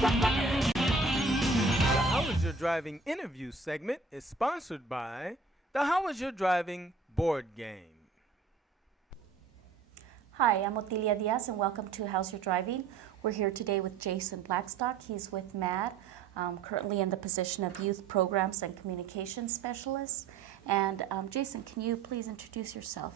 The How Is Your Driving interview segment is sponsored by the How Is Your Driving board game. Hi, I'm Otilia Diaz and welcome to How's Your Driving. We're here today with Jason Blackstock. He's with MAD, currently in the position of Youth Programs and Communications Specialist. And Jason, can you please introduce yourself?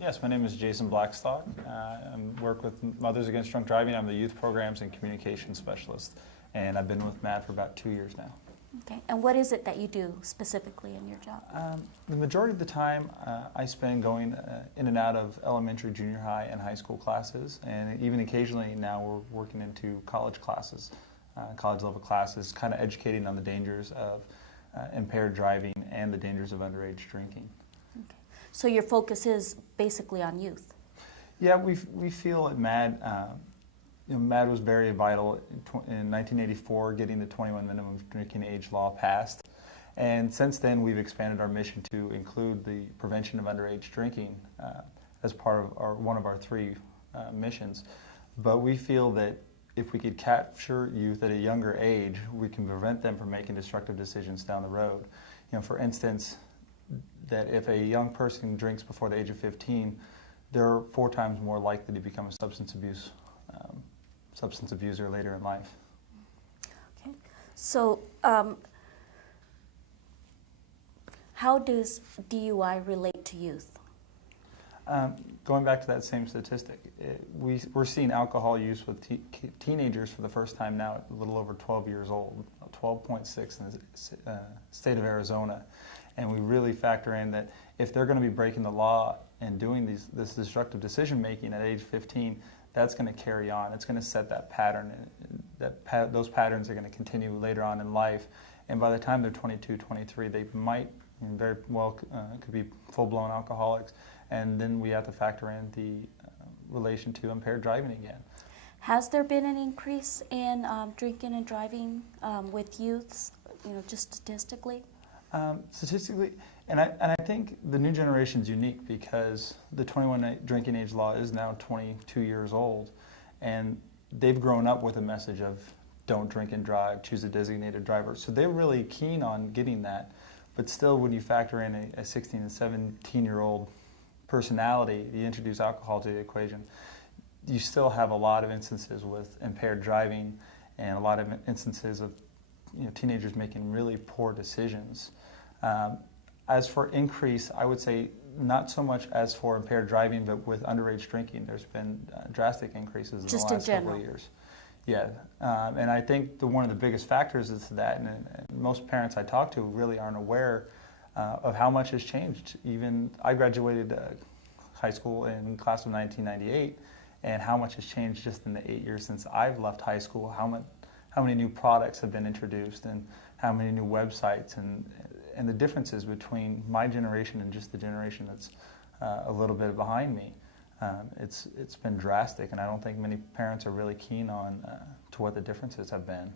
Yes, my name is Jason Blackstock. I work with Mothers Against Drunk Driving. I'm the Youth Programs and Communications Specialist, and I've been with MAD for about 2 years now. Okay, and what is it that you do specifically in your job? The majority of the time I spend going in and out of elementary, junior high, and high school classes, and even occasionally now we're working into college classes, college level classes, kind of educating on the dangers of impaired driving and the dangers of underage drinking. Okay. So your focus is basically on youth? Yeah, we feel at MAD, MAD was very vital in 1984, getting the 21 minimum drinking age law passed. And since then, we've expanded our mission to include the prevention of underage drinking as part of one of our 3 missions. But we feel that if we could capture youth at a younger age, we can prevent them from making destructive decisions down the road. You know, for instance, that if a young person drinks before the age of 15, they're 4 times more likely to become a substance abuser later in life. Okay. So how does DUI relate to youth? Going back to that same statistic, we're seeing alcohol use with teenagers for the first time now at a little over 12 years old, 12.6 in the state of Arizona. And we really factor in that if they're going to be breaking the law and doing this destructive decision making at age 15, that's going to carry on. It's going to set that pattern. Those patterns are going to continue later on in life. And by the time they're 22, 23, they might very well could be full-blown alcoholics. And then we have to factor in the relation to impaired driving again. Has there been an increase in drinking and driving with youths, just statistically? Statistically, and I think the new generation is unique because the 21 drinking age law is now 22 years old, and they've grown up with a message of don't drink and drive, choose a designated driver. So they're really keen on getting that, but still when you factor in a 16 and 17-year-old personality, you introduce alcohol to the equation, you still have a lot of instances with impaired driving and a lot of instances of teenagers making really poor decisions. As for increase, I would say not so much as for impaired driving, but with underage drinking, there's been drastic increases in the last couple of years. Yeah, and I think one of the biggest factors is that, and most parents I talk to really aren't aware of how much has changed. Even I graduated high school in class of 1998, and how much has changed just in the 8 years since I've left high school. How many new products have been introduced, and how many new websites, and the differences between my generation and just the generation that's a little bit behind me. It's been drastic, and I don't think many parents are really keen on to what the differences have been.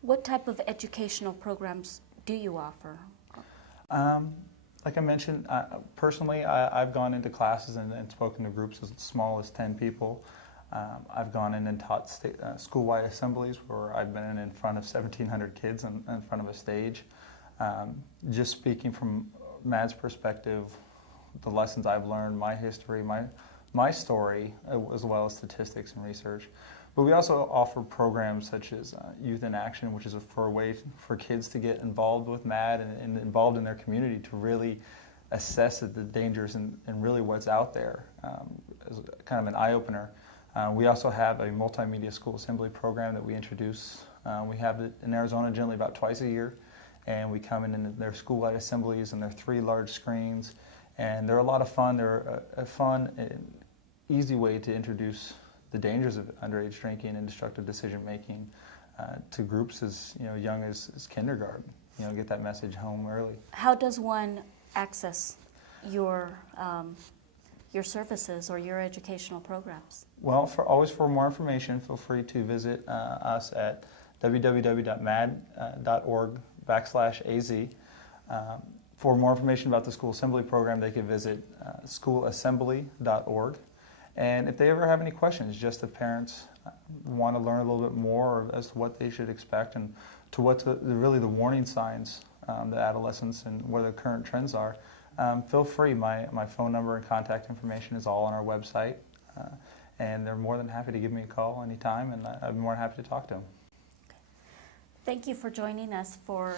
What type of educational programs do you offer? Like I mentioned, personally, I've gone into classes and spoken to groups as small as 10 people. I've gone in and taught school-wide assemblies where I've been in front of 1,700 kids in front of a stage. Just speaking from MAD's perspective, the lessons I've learned, my history, my story, as well as statistics and research. But we also offer programs such as Youth in Action, which is a way for kids to get involved with MAD and involved in their community to really assess the dangers and really what's out there as kind of an eye-opener. We also have a multimedia school assembly program that we introduce. We have it in Arizona generally about twice a year, and we come in their school-wide assemblies and their 3 large screens, and they're a lot of fun. They're a fun and easy way to introduce the dangers of underage drinking and destructive decision-making to groups as young as kindergarten. Get that message home early. How does one access your services or your educational programs? Well, for more information, feel free to visit us at www.mad.org/AZ. For more information about the school assembly program, they can visit schoolassembly.org. And if they ever have any questions, just if parents want to learn a little bit more as to what they should expect and to what really the warning signs, the adolescents and where the current trends are, feel free. My phone number and contact information is all on our website. And they're more than happy to give me a call anytime, and I'd be more than happy to talk to them. Thank you for joining us for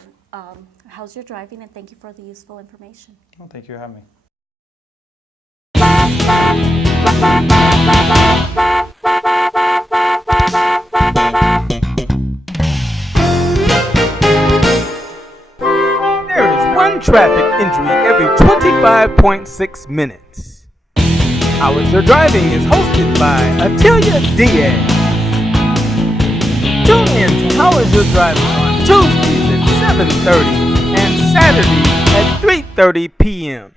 How's Your Driving, and thank you for the useful information. Well, thank you for having me. There is one traffic injury every 25.6 minutes. How's Your Driving is hosted by Otilia Diaz. Tune in to How's Your Driving on Tuesdays at 7:30 and Saturdays at 3:30 p.m.